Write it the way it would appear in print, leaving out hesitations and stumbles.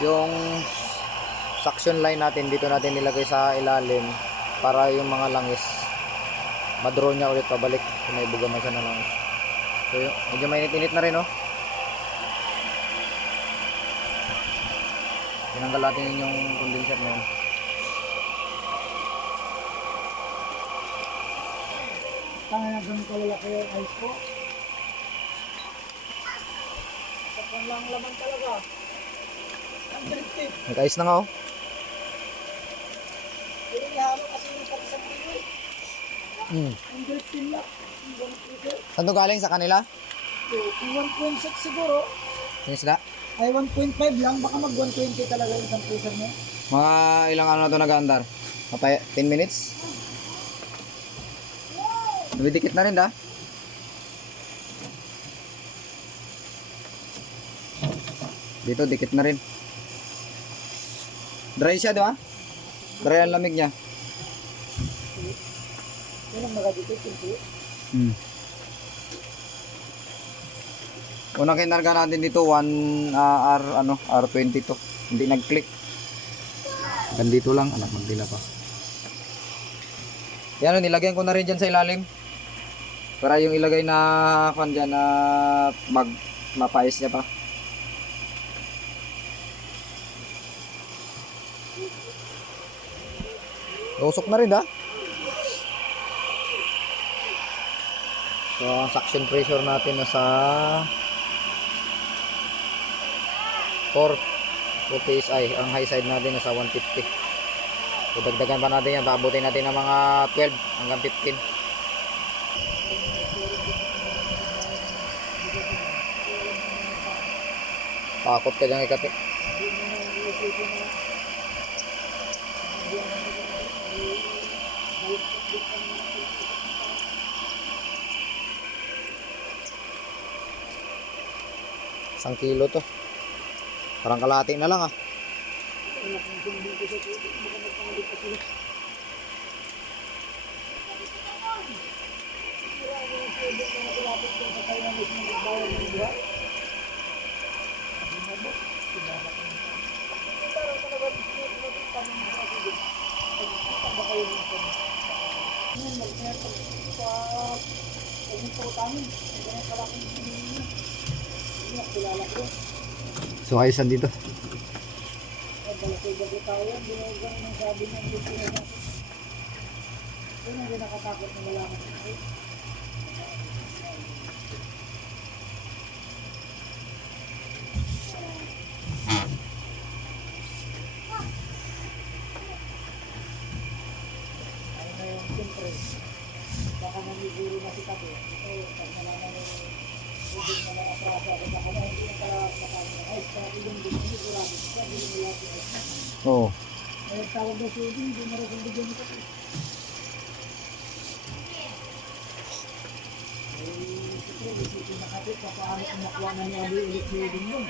yung suction line natin dito natin nilagay sa ilalim para yung mga langis ma-draw niya ulit pabalik kung may buga man siya na langis. So yun, medyo mainit-init na rin, oh. Tinanggal natin yung condenser na yun. Kaya ganun kalalaki yung ice po. Kapag lang laman talaga. Ang drifted. Nag-ayos na nga, oh. Pero ihalo kasi yung patisang kilo. Ang drifted lang. Saan to galing? Sa kanila? So, kung 1.6 siguro, Yung isda? ay 1.5 lang. Baka mag 120 talaga yung isang freezer mo. Mga ilang ano na to nag-aandar? 10 minutes? Nabidikit na rin, da? Dito, dikit na rin. Dry siya, di ba? Dry ang lamig niya. Yun ang nakadikit, hindi. Unang kinarga natin dito, R20 to. Hindi nag-click. Ganito lang, anak, magdila pa. Yan, nilagyan ko na rin dyan sa ilalim. Para yung ilagay na fan dyan na mapais niya pa. Usok na rin, ha? So, ang suction pressure natin nasa 4 PSI. Ang high side natin nasa 150. So, dagdagan pa natin yan. Paabutin natin ng mga 12 hanggang 15. Takot ka dyan, ikati. Isang kilo to. Parang kalahati na lang, ah. So ayos dito. Baka naniguro na si Kato. Pag nalaman yung hindi na mga praso ako, baka na hindi na pala makain na ice. Kaya ilong din, sigurado. Kaya hindi mo lahat yung ice. Oo. Kaya tawag na siya din, hindi na rin kung bigyan ni Kato. Siyempre, isipin na Kato, paano kung nakuha na niya ulit siya din yun.